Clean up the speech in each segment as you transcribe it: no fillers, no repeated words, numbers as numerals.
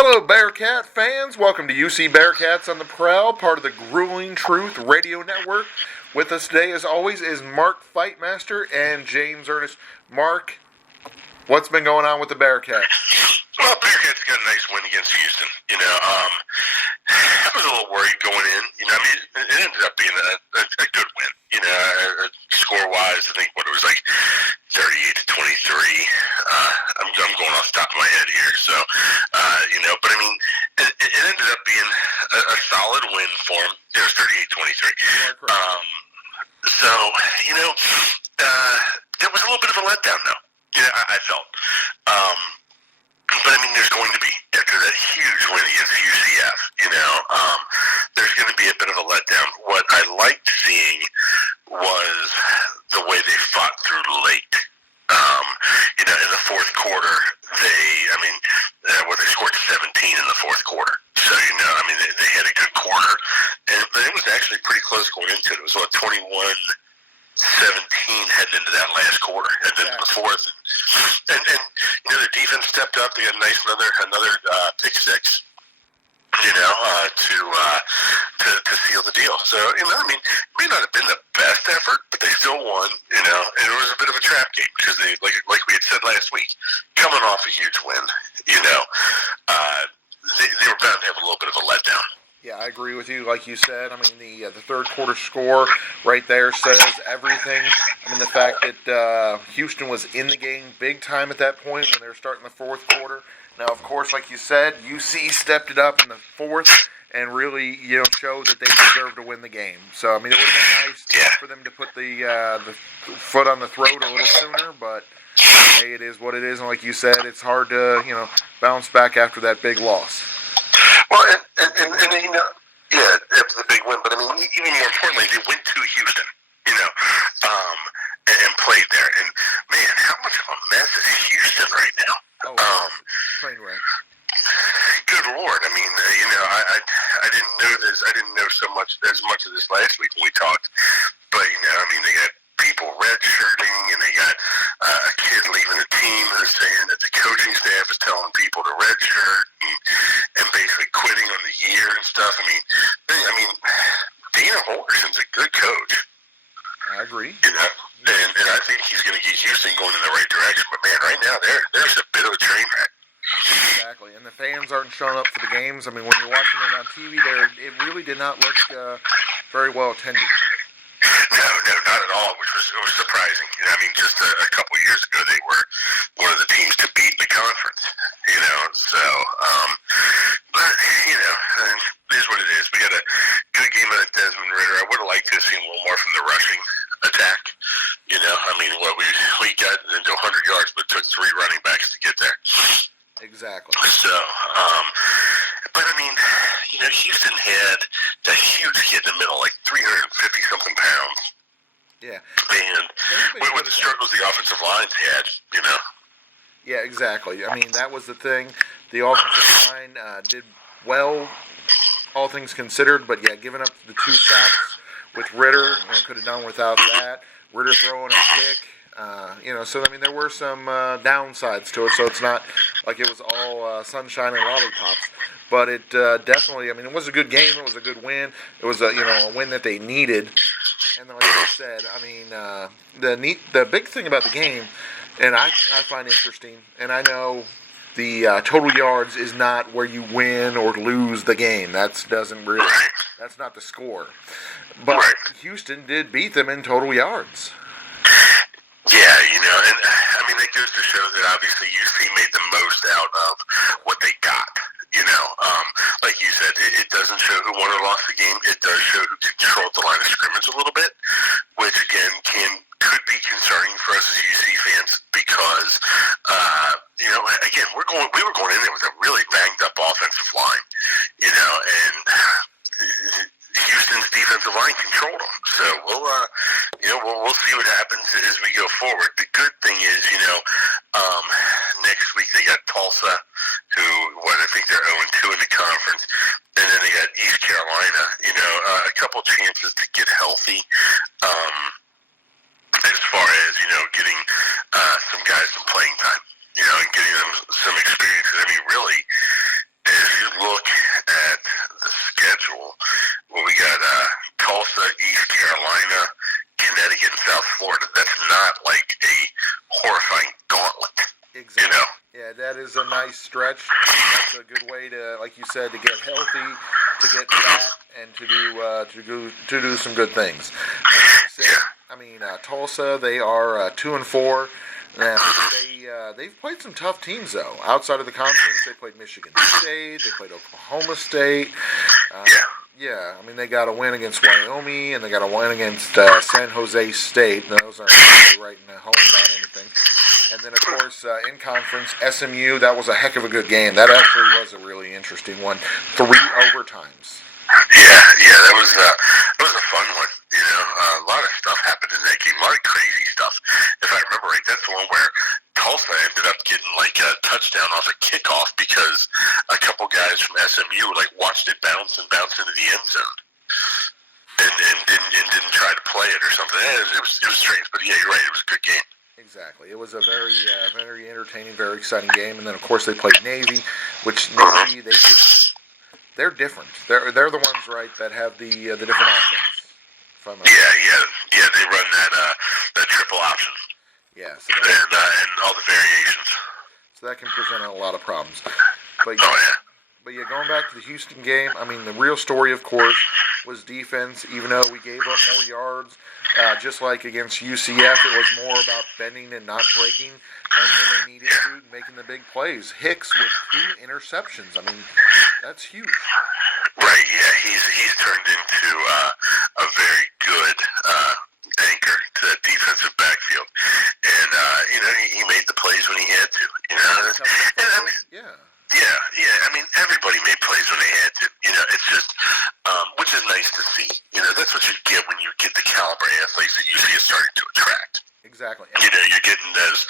Hello, Bearcat fans. Welcome to UC Bearcats on the Prowl, part of the Grueling Truth Radio Network. With us today, as always, is Mark Fightmaster and James Ernest. Mark, what's been going on with the Bearcats? Well, Bearcats got a nice win against Houston. I was a little worried going in. It ended up being a good win. Score-wise, I think what it was like 38-23. I'm going off the top of my head here. So, but it ended up being a solid win for them. It was 38-23. It was a little bit of a letdown, though. I felt. But there's going to be, after that huge win against UCF, there's going to be a bit of a letdown. What I liked seeing was the way they fought through late. In the fourth quarter, they scored 17 in the fourth quarter. So, they had a good quarter. And it was actually pretty close going into it. It was, 21-17 heading into that last quarter, and then the fourth, and their defense stepped up. They got a nice another pick six, to seal the deal. So it may not have been the best effort, but they still won. And it was a bit of a trap game because they, like we had said last week, coming off a huge win, they were bound to have a little bit of a letdown. Yeah, I agree with you. Like you said, the third quarter score right there says everything. The fact that Houston was in the game big time at that point when they were starting the fourth quarter. Now, of course, like you said, UC stepped it up in the fourth and really, showed that they deserved to win the game. So, it would have been nice for them to put the foot on the throat a little sooner, but hey, it is what it is. And like you said, it's hard to, bounce back after that big loss. Well, it was a big win, but even more importantly, they went to Houston, and played there. And man, how much of a mess is Houston right now? Train wreck. Good Lord! I didn't know this. I didn't know as much of this last week when we talked. But they got people redshirting, and they got a kid leaving the team who's saying that the coaching staff is telling people to redshirt and basically quitting on the year and stuff. Dana Holgerson's a good coach. I agree. And I think he's going to get Houston going in the right direction. But man, right now there's a bit of a train wreck. Exactly, and the fans aren't showing up for the games. When you're watching it on TV, it really did not look very well attended. No, not at all, which was surprising. Just a couple of years ago, they were one of the teams to beat in the conference. But it is what it is. We got a good game out of Desmond Ritter. I would have liked to have seen a little more from the rushing attack. We got into 100 yards, but it took 3 running backs to get there. Exactly. So, but Houston had that huge kid in the middle, like 350-something pounds. Yeah. And with the struggles the offensive lines had, Yeah, exactly. That was the thing. The offensive line did well, all things considered, but giving up the 2 sacks with Ritter, could have done without that. Ritter throwing a kick. So there were some downsides to it. So it's not like it was all sunshine and lollipops. But it definitely, it was a good game. It was a good win. It was a win that they needed. And like I said, the big thing about the game, and I find interesting, and I know the total yards is not where you win or lose the game. That's not the score. But Houston did beat them in total yards. Yeah, and it goes to show that obviously UC made the most out of what they got. Like you said, it doesn't show who won or lost the game. It does show who controlled the line of scrimmage a little bit, which again could be concerning for us as UC fans because again we were going in there with a really banged up offensive line, and Houston's defensive line controlled them. So we'll see what happens as we go forward. The good thing is, next week they got Tulsa, who I think they're 0-2 in the conference, and then they got East Carolina. A couple chances to get healthy. As far as getting some guys some playing time, and getting them some experience. Really, nice stretch. That's a good way to, like you said, to get healthy, to get fat, and to do some good things. I mean, Tulsa, they are 2-4. They've played some tough teams though. Outside of the conference, they played Michigan State, they played Oklahoma State. Yeah, I mean they got a win against Wyoming and they got a win against San Jose State. Those aren't really writing home about anything. And then of course in conference, SMU. That was a heck of a good game. That actually was a really interesting one. 3 overtimes. Yeah, that was a fun one. You know, a lot of stuff happened in that game. A lot of crazy stuff. If I remember right, that's the one where Tulsa ended up getting like a touchdown off a kickoff because a couple guys from SMU like watched it bounce into the end zone and didn't try to play it or something. It was strange, but yeah, you're right. It was a good game. Exactly. It was a very entertaining, very exciting game. And then of course they played Navy, which Navy they're different. They're the ones, right, that have the different offense. Yeah. They run that triple option. Yeah. And all the variations. So that can present a lot of problems. But yeah, going back to the Houston game, I mean, the real story, of course, was defense. Even though we gave up more yards, just like against UCF, it was more about bending and not breaking. And when they needed to, making the big plays. Hicks with 2 interceptions. I mean, that's huge. Right, yeah, he's turned into a very good anchor to that defensive backfield, and he made the plays when he had to. You know, and I mean, yeah. I mean, everybody made plays when they had to. You know, it's just which is nice to see. You know, that's what you get when you get the caliber athletes that UC is starting to attract. Exactly. You know, you're getting those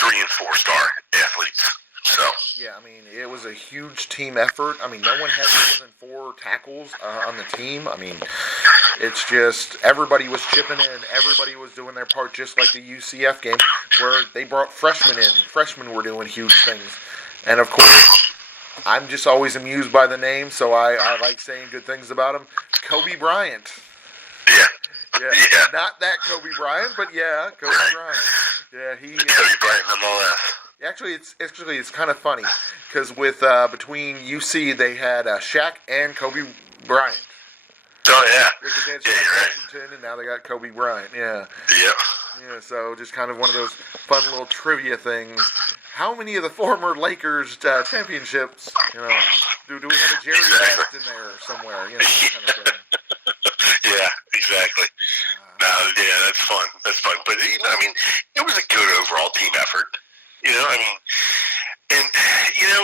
3- and 4-star athletes. So yeah, I mean, it was a huge team effort. I mean, no one had more than 4 tackles on the team. I mean, it's just everybody was chipping in, everybody was doing their part, just like the UCF game where they brought freshmen in. Freshmen were doing huge things, and of course, I'm just always amused by the name, so I like saying good things about him. Kobe Bryant. Yeah, not that Kobe Bryant, but yeah, Kobe Bryant. Yeah, Kobe Bryant nonetheless. Actually, it's kind of funny because with between UC they had Shaq and Kobe Bryant. Oh yeah. Because they had Shaq Washington and now they got Kobe Bryant. Yeah. Yeah. So just kind of one of those fun little trivia things. How many of the former Lakers championships? You know, do we have a Jerry West in there somewhere? You know, kind of thing. Yeah, exactly. Yeah, that's fun. But I mean, it was a good overall team effort. You know, I mean, and you know,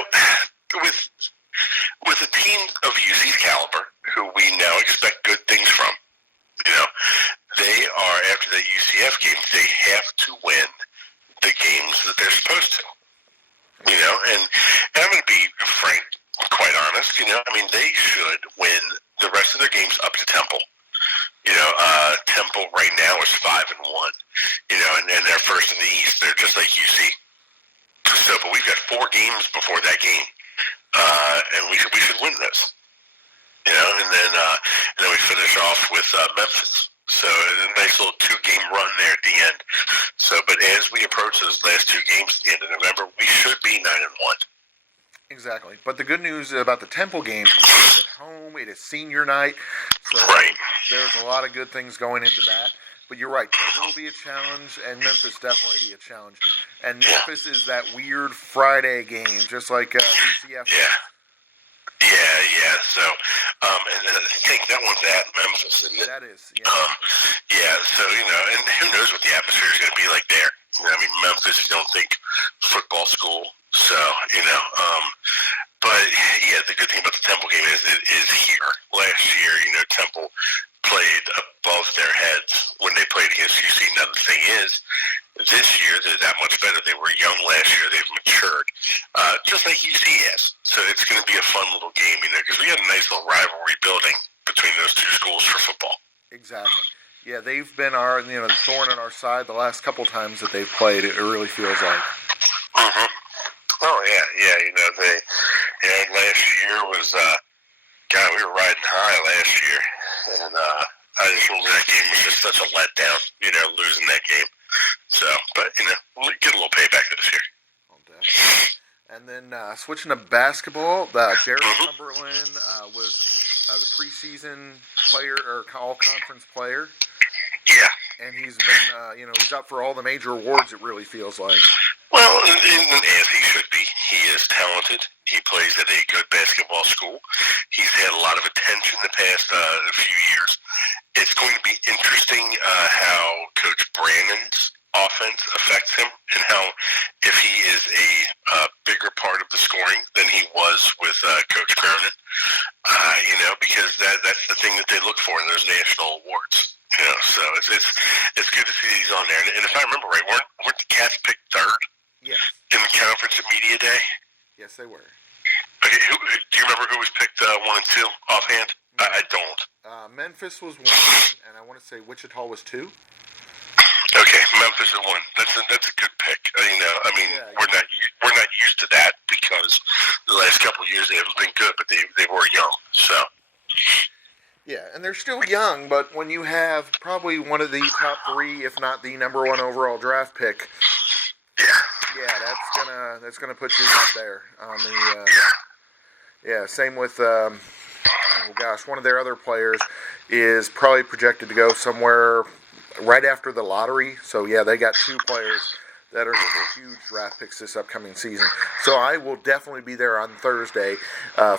with a team of UC's caliber, who we now expect good things from, you know, they are after the UCF games, they have to win the games that they're supposed to. You know, and I'm going to be frank, quite honest. You know, I mean, they should win the rest of their games up to Temple. You know, Temple right now is 5-1. You know, and they're first in the East. They're just like UC. So, but we've got 4 games before that game, and we should win this. You know, and then we finish off with Memphis. So a nice little 2-game run there at the end. So, but as we approach those last 2 games at the end of November, we should be 9-1. Exactly. But the good news about the Temple game is it's at home. It is senior night. So there's a lot of good things going into that. But you're right. Temple will be a challenge, and Memphis definitely be a challenge. And Memphis is that weird Friday game, just like UCF. Yeah. So, and I think that one's at Memphis, isn't it? That is, yeah. So, you know, and who knows what the atmosphere is going to be like there. You know, I mean, Memphis, you don't think football school. So, you know, but yeah, the good thing about the Temple game is it is here. Last year, you know, Temple played above their heads when they played against UC. Now, the thing is, this year, they're that much better. They were young last year. They've matured, just like UC has. So it's going to be a fun little game, you know, because we had a nice little rivalry building between those 2 schools for football. Exactly. Yeah, they've been the thorn in our side the last couple times that they've played. It really feels like. Mm-hmm. Oh yeah. You know, last year was, God, we were riding high last year, and I just feel that game was just such a letdown. You know, losing that game. So, but you know, we'll get a little payback this year. And then switching to basketball, Jared Cumberland was the preseason player or all-conference player. Yeah. And he's been, he's up for all the major awards, it really feels like. Well, and as he should be. He is talented. He plays at a good basketball school. He's had a lot of attention the past few years. It's going to be interesting how Coach Brannon's offense affects him and how if he is a bigger part of the scoring than he was with Coach Cronin, because that's the thing that they look for in those national awards. So it's good to see he's on there. And if I remember right, weren't the Cats picked third? Yes. In the conference at media day? Yes, they were. Okay, do you remember who was picked 1 and 2 offhand? I don't. Memphis was 1, and I want to say Wichita was 2. Okay, Memphis is 1. That's a good pick. We're not used to that because the last couple of years they haven't been good, but they were young. So. Yeah, and they're still young, but when you have probably one of the top 3, if not the number 1 overall draft pick, that's gonna put you up there on the. Same with one of their other players is probably projected to go somewhere right after the lottery. So they got 2 players that are going to be huge draft picks this upcoming season. So I will definitely be there on Thursday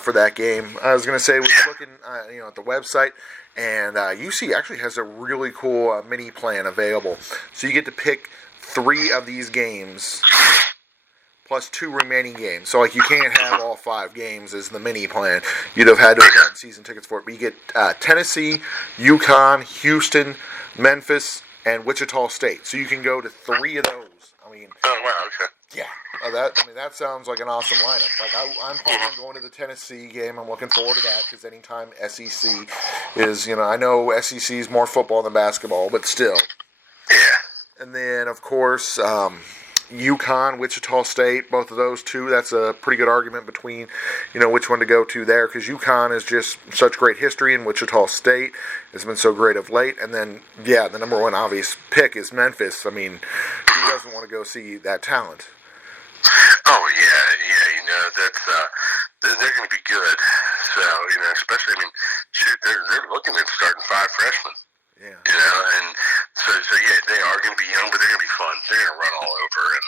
for that game. I was going to say, we were looking at the website, and UC actually has a really cool mini plan available. So you get to pick 3 of these games plus 2 remaining games. So you can't have all 5 games as the mini plan. You'd have had to have gotten season tickets for it. But you get Tennessee, UConn, Houston, Memphis, and Wichita State. So you can go to 3 of those. Oh, wow, okay. Yeah. That sounds like an awesome lineup. I'm planning on going to the Tennessee game. I'm looking forward to that because anytime SEC is, I know SEC is more football than basketball, but still. Yeah. And then, of course, UConn, Wichita State, both of those 2, that's a pretty good argument between, which one to go to there, because UConn is just such great history, and Wichita State has been so great of late. And then, the number 1 obvious pick is Memphis. Who doesn't want to go see that talent? Oh, that's, they're going to be good. So, especially, they're looking at starting 5 freshmen. Yeah. And so they are going to be young, but they're going to be fun. They're going to run all over and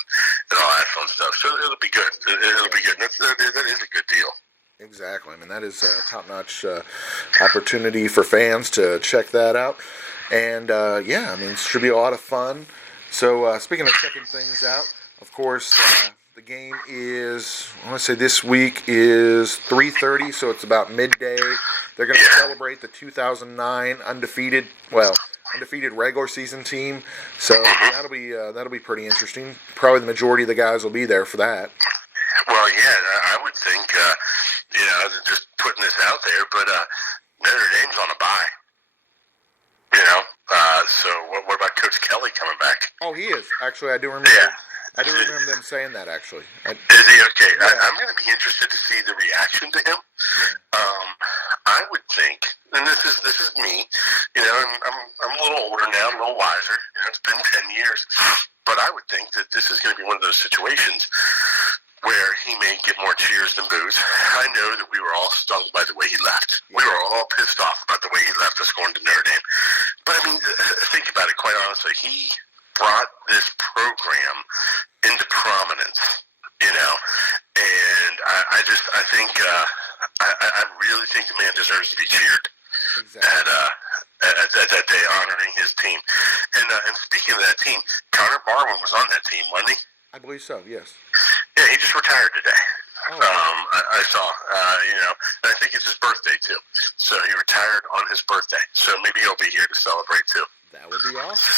all that fun stuff. So it'll be good. It'll be good. That is a good deal. Exactly. That is a top-notch opportunity for fans to check that out. And, it should be a lot of fun. So, speaking of checking things out, of course, the game is, I want to say this week is 3:30, so it's about midday. They're going to celebrate the 2009 undefeated regular season team. So that'll be pretty interesting. Probably the majority of the guys will be there for that. Well, I would think, just putting this out there, but Notre Dame's on a bye. So what about Coach Kelly coming back? Oh, he is. Actually, I do remember. Yeah. I do remember them saying that, actually. Is he okay? Yeah. I'm going to be interested to see the reaction to him. I would think, and this is me, I'm a little older now, a little wiser. It's been 10 years. But I would think that this is going to be one of those situations where he may get more cheers than boos. I know that we were all stung by the way he left. We were all pissed off about the way he left us going to Notre Dame. But, think about it, quite honestly. He brought this program into prominence, and I really think the man deserves to be cheered. Exactly. At that day, honoring his team. And speaking of that team, Connor Barwin was on that team, wasn't he? I believe so, yes. Yeah, he just retired today. Oh. I saw, and I think it's his birthday, too. So he retired on his birthday. So maybe he'll be here to celebrate, too. That would be awesome.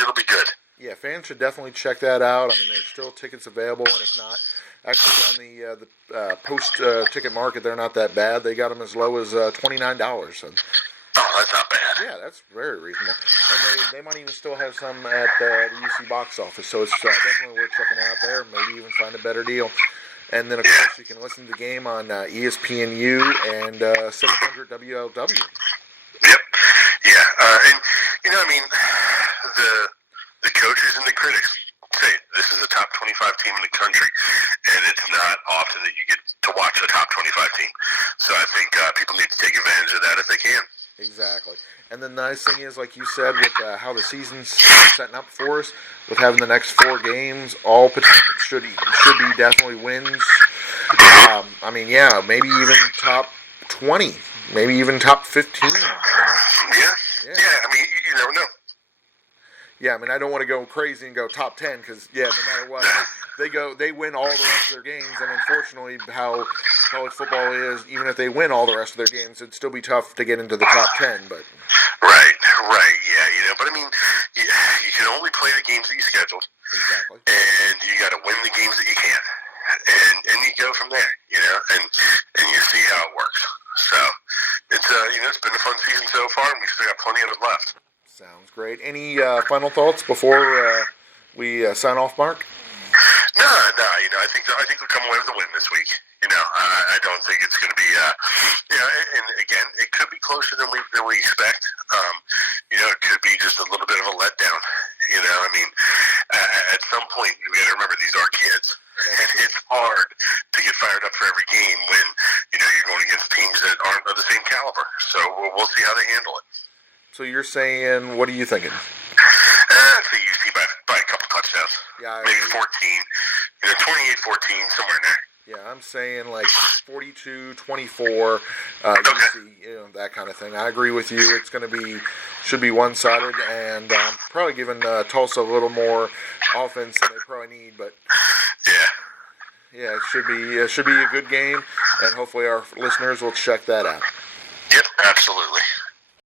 It'll be good. Yeah, fans should definitely check that out. There's still tickets available, and if not, actually on the post-ticket market, they're not that bad. They got them as low as $29. So. Oh, that's not bad. Yeah, that's very reasonable. And they might even still have some at the UC box office, so it's definitely worth checking out there. Maybe even find a better deal. And then, of course, you can listen to the game on ESPNU and 700 WLW. Yep. Yeah. The coaches and the critics say this is a top 25 team in the country, and it's not often that you get to watch a top 25 team. So I think people need to take advantage of that if they can. Exactly. And the nice thing is, like you said, with how the season's setting up for us, with having the next 4 games, all should be definitely wins. I mean, yeah, maybe even top 20, maybe even top 15. You know? Yeah. I mean, you never know. Yeah, I mean, I don't want to go crazy and go top 10 because, no matter what, they win all the rest of their games. And unfortunately, how college football is, even if they win all the rest of their games, it'd still be tough to get into the top 10. But right, yeah, but I mean, you can only play the games that you scheduled. Exactly. And you got to win the games that you can, and you go from there, and you see how it works. So it's it's been a fun season so far, and we still got plenty of it left. Sounds great. Any final thoughts before we sign off, Mark? No. I think we'll come away with a win this week. I don't think it's going to be. And again, it could be closer than we expect. It could be just a little bit of a letdown. I mean, at some point we got to remember these are kids, and it's hard to get fired up for every game when you're going against teams that aren't of the same caliber. So we'll see how they handle it. So you're saying, what are you thinking? I'd say UC by a couple touchdowns. Yeah, maybe 14. 28-14, somewhere in there. Yeah, I'm saying like 42-24, UC, that kind of thing. I agree with you. It's should be one-sided, and probably giving Tulsa a little more offense than they probably need. But yeah, it should be a good game, and hopefully our listeners will check that out. Yep, absolutely.